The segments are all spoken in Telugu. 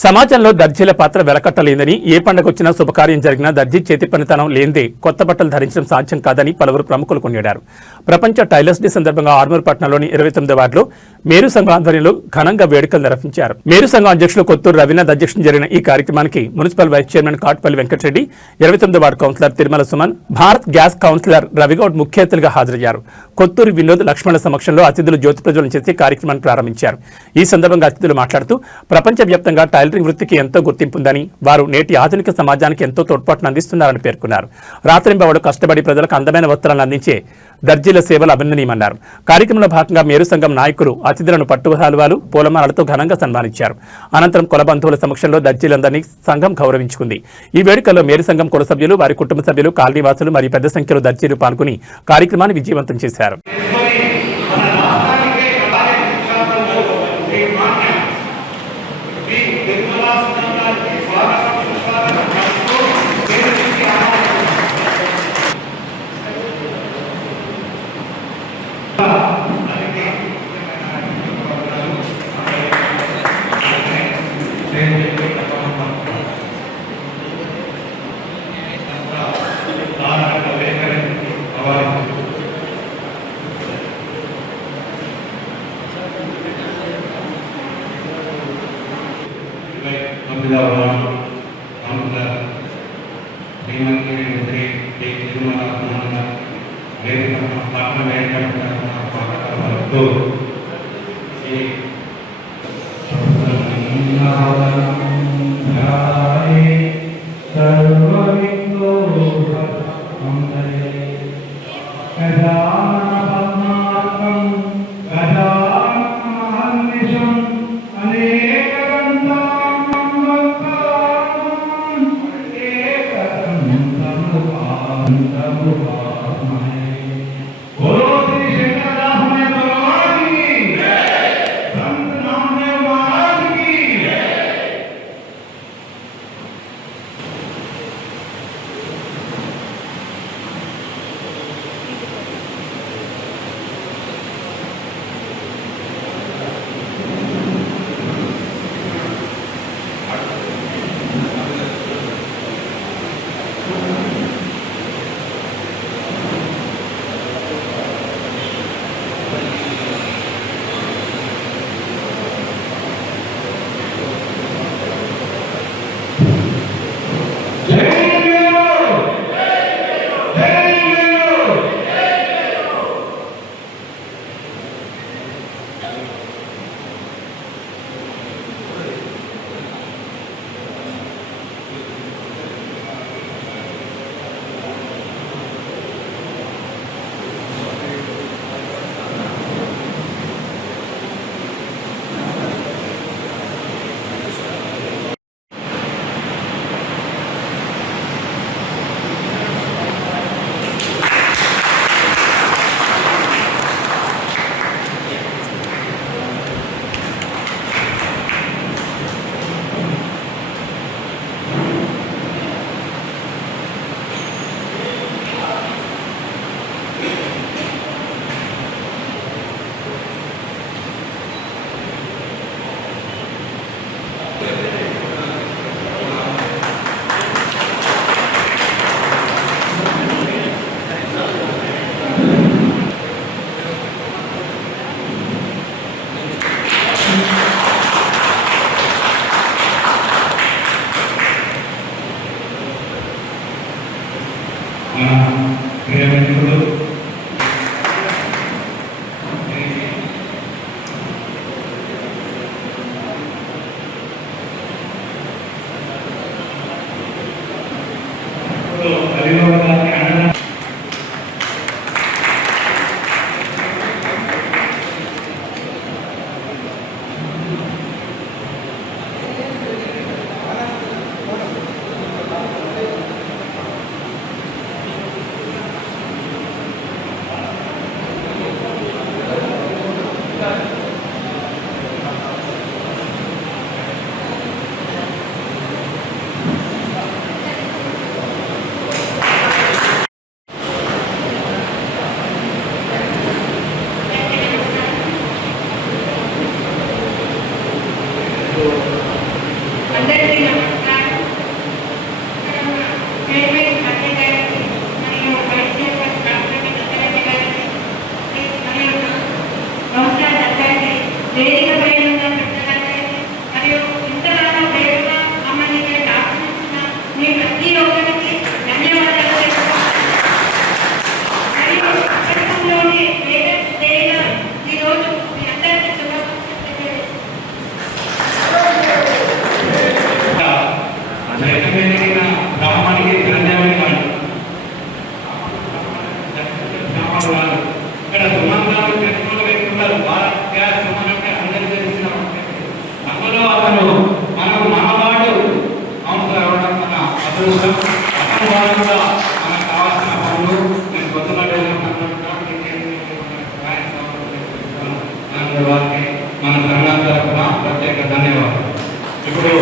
సమాజంలో దర్జీల పాత్ర వెలకట్టలేదని, ఏ పండగొచ్చినా శుభకార్యం జరిగినా దర్జీ చేతి పనితనం లేనిదే కొత్త బట్టలు ధరించడం సాధ్యం కాదని పలువురు ప్రముఖులు కొనియాడారు. ప్రపంచ టైలర్స్ డే సందర్భంగా ఆర్మూర్ పట్టణంలోని 29వ వార్డులో మేరు సంఘం ఆధ్వర్యంలో ఘనంగా వేడుకలు నిర్వహించారు. మేరు సంఘం అధ్యక్షులు కొత్తూరు రవీనాథ్ అధ్యక్షతన జరిగిన ఈ కార్యక్రమానికి municipal vice chairman Katpalli Venkatareddy, 29వ ward councillor Tirumala Suman, Bharat gas councillor Ravigoud ముఖ్య అతిథులుగా హాజరయ్యారు. కొత్తూరు వినోద్ లక్ష్మణ సమక్షంలో అతిథులు జ్యోతి ప్రజ్వలన చేసి కార్యక్రమాన్ని ప్రారంభించారు. ఈ సందర్భంగా అతిథులు మాట్లాడుతూ ప్రపంచవ్యాప్తంగా టైలరింగ్ వృత్తికి ఎంతో గుర్తింపుందని, వారు నేటి ఆధునిక సమాజానికి ఎంతో తోడ్పాటును అందిస్తున్నారని పేర్కొన్నారు. రాత్రింబవళ్లు కష్టపడి ప్రజలకు అందమైన వస్త్రాలను అందించే దర్జీల సేవలు అభినందనీయమన్నారు. కార్యక్రమంలో భాగంగా మేరు సంఘం నాయకులు అతిథులను పట్టు హాలువాలు, పూలమాలలతో ఘనంగా సన్మానించారు. అనంతరం కుల బంధువుల సమక్షంలో దర్జీలందరినీ సంఘం గౌరవించుకుంది. ఈ వేడుకల్లో మేరు సంఘం కుల సభ్యులు, వారి కుటుంబ సభ్యులు, కాలనీవాసులు మరియు పెద్ద సంఖ్యలో దర్జీలు పాల్గొని కార్యక్రమాన్ని విజయవంతం చేశారు. సంతోషం. అప్పుడు వాళ్ళు కూడా మనకు కావాల్సిన పనులు నేను పొద్దున్నట్టు వారికి మన సంఘం తరఫున ప్రత్యేక ధన్యవాదాలు. ఇప్పుడు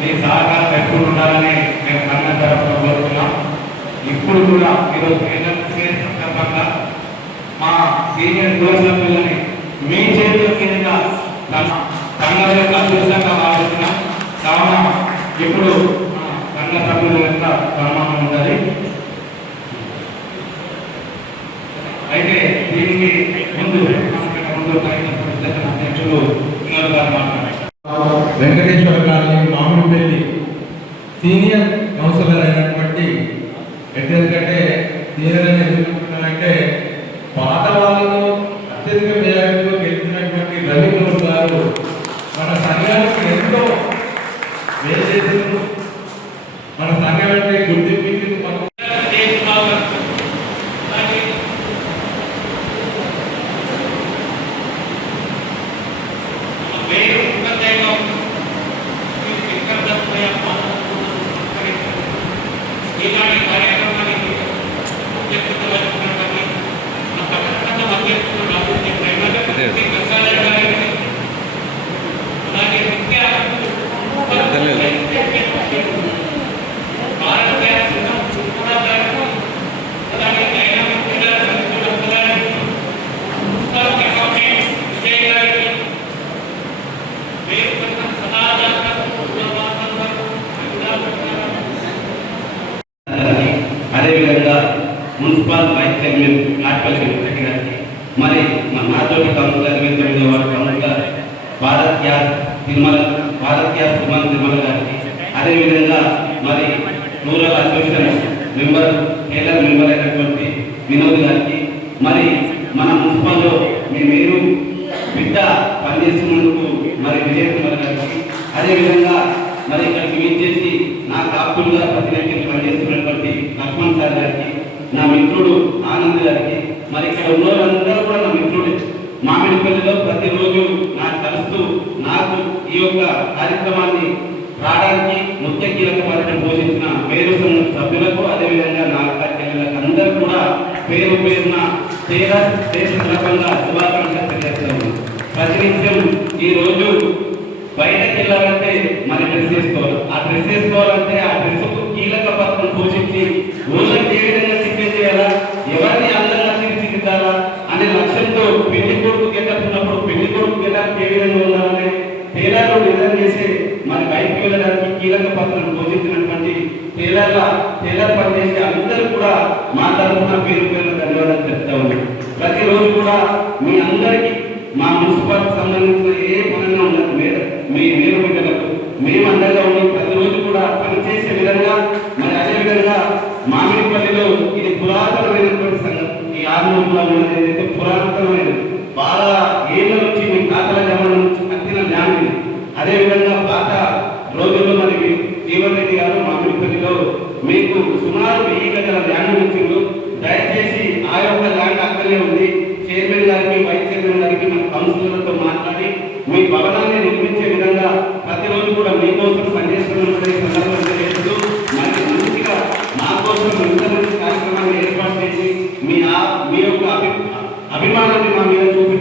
మీ సహకారం ఎప్పుడు ఉండాలని మేము సంఘం తరఫున కోరుతున్నాం. ఇప్పుడు కూడా ఈరోజు సందర్భంగా మా సీనియర్ గృహ సభ్యులని మీ చేతుల కింద సంఘం యొక్క అదృష్టంగా భావిస్తున్నాం. కావున ఇప్పుడు సంఘ సభ్యుల యొక్క సన్మానం ఉంటుంది. అయితే దీనికి ముందు అధ్యక్షులు మాట్లాడారు. వెంకటేశ్వర గారిని మామిడిపల్లి సీనియర్ కౌన్సిలర్ అయినటువంటి ఎందుకంటే సీనియర్ అని ఎందుకుంటున్నారంటే పాత వాళ్ళను అత్యధిక మేరకు గెలిచినటువంటి రవీంద్ర గారు మన సంఘానికి ఎంతో మేలు చేసింది. మన సంఘానికి గుర్తింపించింది. అదేవిధంగా municipal vice chairman Atpalli Venkatareddy గారికి, మరి మన నాతోటి కౌన్సిలర్ 29వ వార్డు కౌన్సిలర్ భారత్య సుమన్ తిరుమల గారికి, అదేవిధంగా మరి rural association member tailor member అయినటువంటి వినోద్ గారికి, మరి మన మున్సిపల్లో మీరు బిడ్డ పనిచేస్తున్నందుకు మరి విజయ్ కుమార్ గారికి, అదేవిధంగా మరి ఇక్కడికి విచ్చేసి నా కాపులుగా ప్రతినిధిని పనిచేస్తున్నటువంటి లక్ష్మణ్ సార్ గారికి, నా మిత్రుడు ఆనంద్ గారికి, మరి ఇక్కడ ఉన్న వాళ్ళందరూ కూడా నా మిత్రుడే. మామిడిపల్లిలో ప్రతిరోజు నాకు కలుస్తూ నాకు ఈ యొక్క కార్యక్రమాన్ని రావడానికి ముఖ్య కీలక పాత్ర పోషించిన పేరు సభ్యులకు, అదేవిధంగా నా చెల్లెలకు అందరూ కూడా పేరు పేరున దేశ సందర్భంగా శుభాకాంక్షలు తెలియజేస్తాను. ప్రతినిత్యం ఈరోజు బయటకు వెళ్ళాలంటే మరి డ్రెస్ వేసుకోవాలి. ఆ డ్రెస్ వేసుకోవాలంటే ఆ డ్రెస్కు కీలక పాత్రను పోషించి ఊళ్ళకి ఏ విధంగా సిద్ధం చేయాలా, ఎవరిని అందంగా తీర్చిదిద్దాలా అనే లక్ష్యంతో పెళ్లి కొడుకు గెటప్పున్నప్పుడు పెళ్లి కొడుకు గెటప్ ఏ విధంగా ఉండాలని టైలర్లు డిజైన్ చేసి మరి బయటకు వెళ్ళడానికి కీలక పాత్రను పోషించినటువంటి టైలర్ పనిచేసే అందరూ కూడా మా తరఫున పేరు పేరు ధన్యవాదాలు చెప్తా ఉన్నాం. ప్రతిరోజు కూడా మీ అందరికీ మా మున్సిపాలిటీ సంబంధించిన ఏ పనులు ఉండదు మీ మేలు బిడ్డలకు మేము అండగా ఉండి ప్రతిరోజు కూడా పనిచేసే విధంగా, మరి అదేవిధంగా మామిడిపల్లిలో ఇది పురాతనమైనటువంటి సంఘం. ఈ ఆర్మూర్లో ఉన్నది ఏదైతే పురాతనమైనది, బాగా ఏళ్ళ నుంచి మీ తాతల జమాన నుంచి కట్టిన ల్యాండ్. అదేవిధంగా పాత రోజుల్లో మరి జీవన్ రెడ్డి గారు మామిడిపల్లిలో మీకు సుమారు 1000 గజాల ల్యాండ్ ఇచ్చిండ్రు. దయచేసి ఆ యొక్క ల్యాండ్ అక్కడే ఉంది. చైర్మన్ గారికి, వైస్ చైర్మన్ గారికి, మన కౌన్సిలర్లతో మాట్లాడి మీ భవనాన్ని నిర్మించే విధంగా ప్రతిరోజు కూడా మీకోసం పనిచేస్తున్నటువంటి సందర్భం తెలియజేస్తూ మరి మంచిగా మా కోసం ఇంతమంది కార్యక్రమాన్ని ఏర్పాటు చేసి మీ యొక్క అభిమానాన్ని మా మీద చూపి